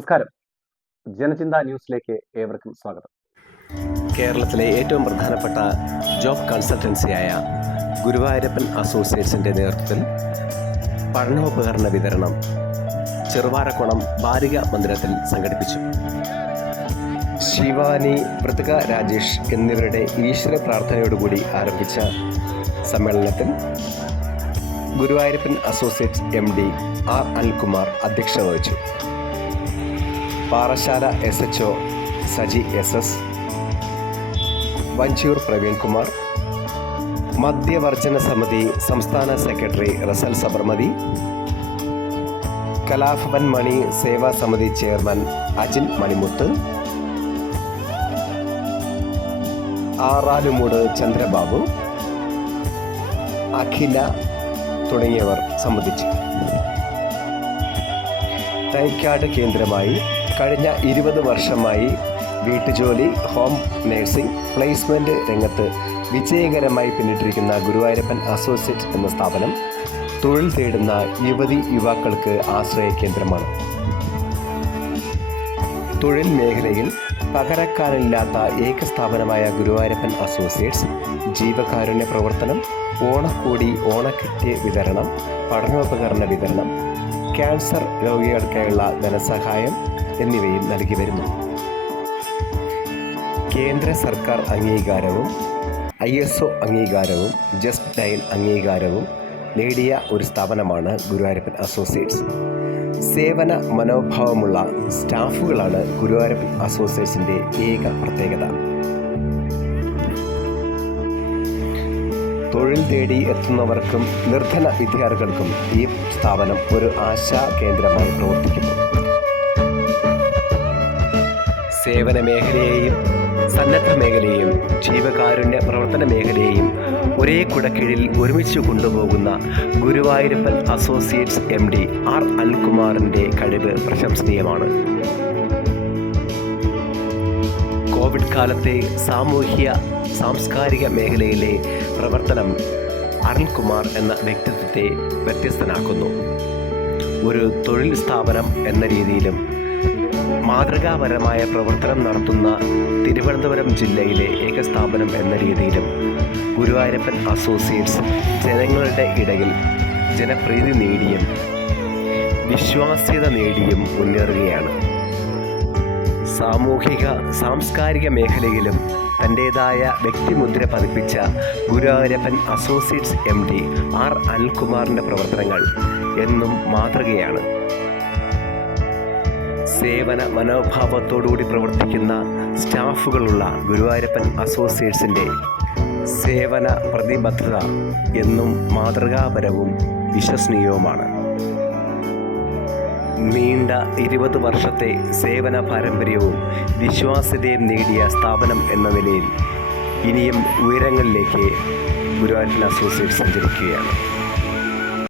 നമസ്കാരം. ജനചിന്ത ന്യൂസിലേക്ക് ഏവർക്കും സ്വാഗതം. കേരളത്തിലെ ഏറ്റവും പ്രധാനപ്പെട്ട ജോബ് കൺസൾട്ടൻസിയായ ഗുരുവായൂരപ്പൻ അസോസിയേറ്റ്സിൻ്റെ നേതൃത്വത്തിൽ പഠനോപകരണ വിതരണം ചെറുവാരക്കുളം ബാലിക മന്ദിരത്തിൽ സംഘടിപ്പിച്ചു. ശിവാനി, മൃതക രാജേഷ് എന്നിവരുടെ ഈശ്വര പ്രാർത്ഥനയോടുകൂടി ആരംഭിച്ച സമ്മേളനത്തിൽ Guruvayurappan associates MD R Anilkumar അധ്യക്ഷത വഹിച്ചു. പാറശാല SHO സജി SS, വഞ്ചിയൂർ പ്രവീൺകുമാർ, മദ്യവർജന സമിതി സംസ്ഥാന സെക്രട്ടറി റസൽ സബർമതി, കലാഭവൻ മണി സേവാ സമിതി ചെയർമാൻ അജിൻ മണിമുത്ത്, ആറാലുമൂട് ചന്ദ്രബാബു, അഖില തുടങ്ങിയവർ സംബന്ധിച്ചു. തൈക്കാട് കേന്ദ്രമായി കഴിഞ്ഞ 20 വർഷമായി വീട്ടുജോലി, ഹോം നഴ്സിംഗ്, പ്ലേസ്മെൻറ്റ് രംഗത്ത് വിജയകരമായി പിന്നിട്ടിരിക്കുന്ന ഗുരുവായൂരപ്പൻ അസോസിയേറ്റ് എന്ന സ്ഥാപനം തൊഴിൽ തേടുന്ന യുവതി-യുവാക്കൾക്ക് ആശ്രയ കേന്ദ്രമാണ്. തൊഴിൽ മേഖലയിൽ പകരക്കാരില്ലാത്ത ഏക സ്ഥാപനമായ ഗുരുവായൂരപ്പൻ അസോസിയേറ്റ്സ് ജീവകാരുണ്യ പ്രവർത്തനം, ഓണക്കോടി, ഓണക്കിറ്റ് വിതരണം, പഠനോപകരണ വിതരണം, ക്യാൻസർ രോഗികൾക്കായുള്ള ധനസഹായം എന്നിവയും നൽകി വരുന്നു. കേന്ദ്ര സർക്കാർ അംഗീകാരവും ISO അംഗീകാരവും ജസ്റ്റ് ഡയൽ അംഗീകാരവും നേടിയ ഒരു സ്ഥാപനമാണ് ഗുരുവായൂരപ്പൻ അസോസിയേറ്റ്സ്. സേവന മനോഭാവമുള്ള സ്റ്റാഫുകളാണ് ഗുരുവായൂരപ്പൻ അസോസിയേറ്റ്സിൻ്റെ ഏക പ്രത്യേകത. തൊഴിൽ തേടി എത്തുന്നവർക്കും നിർധന വിദ്യാർത്ഥികൾക്കും ഈ സ്ഥാപനം ഒരു ആശാ കേന്ദ്രമായി പ്രവർത്തിക്കുന്നു. സേവന മേഖലയെയും സന്നദ്ധ മേഖലയെയും ജീവകാരുണ്യ പ്രവർത്തന മേഖലയെയും ഒരേ കുടക്കീഴിൽ ഒരുമിച്ച് കൊണ്ടുപോകുന്ന ഗുരുവായൂരപ്പൻ അസോസിയേറ്റ്സ് MD R അനിൽകുമാറിൻ്റെ കഴിവ് പ്രശംസനീയമാണ്. കോവിഡ് കാലത്തെ സാംസ്കാരിക മേഖലയിലെ പ്രവർത്തനം അനിൽകുമാർ എന്ന വ്യക്തിത്വത്തെ വ്യത്യസ്തനാക്കുന്നു. ഒരു തൊഴിൽ സ്ഥാപനം എന്ന രീതിയിലും മാതൃകാപരമായ പ്രവർത്തനം നടത്തുന്ന തിരുവനന്തപുരം ജില്ലയിലെ ഏക സ്ഥാപനം എന്ന രീതിയിലും ഗുരുവായൂരപ്പൻ അസോസിയേറ്റ്സ് ജനങ്ങളുടെ ഇടയിൽ ജനപ്രീതി നേടിയും വിശ്വാസ്യത നേടിയും മുന്നേറുകയാണ്. സാംസ്കാരിക മേഖലയിലും തൻ്റേതായ വ്യക്തിമുദ്ര പതിപ്പിച്ച ഗുരുവായൂരപ്പൻ അസോസിയേറ്റ്സ് MD R അനിൽകുമാറിൻ്റെ പ്രവർത്തനങ്ങൾ എന്നും മാതൃകയാണ്. സേവന മനോഭാവത്തോടുകൂടി പ്രവർത്തിക്കുന്ന സ്റ്റാഫുകളുള്ള ഗുരുവായൂരപ്പൻ അസോസിയേറ്റ്സിൻ്റെ സേവന പ്രതിബദ്ധത എന്നും മാതൃകാപരവും വിശ്വസനീയവുമാണ്. നീണ്ട 20 വർഷത്തെ സേവന പാരമ്പര്യവും വിശ്വാസ്യതയും നേടിയ സ്ഥാപനം എന്ന നിലയിൽ ഇനിയും ഉയരങ്ങളിലേക്ക് ഗുരുവായൂരപ്പൻ അസോസിയേറ്റ് സഞ്ചരിക്കുകയാണ്.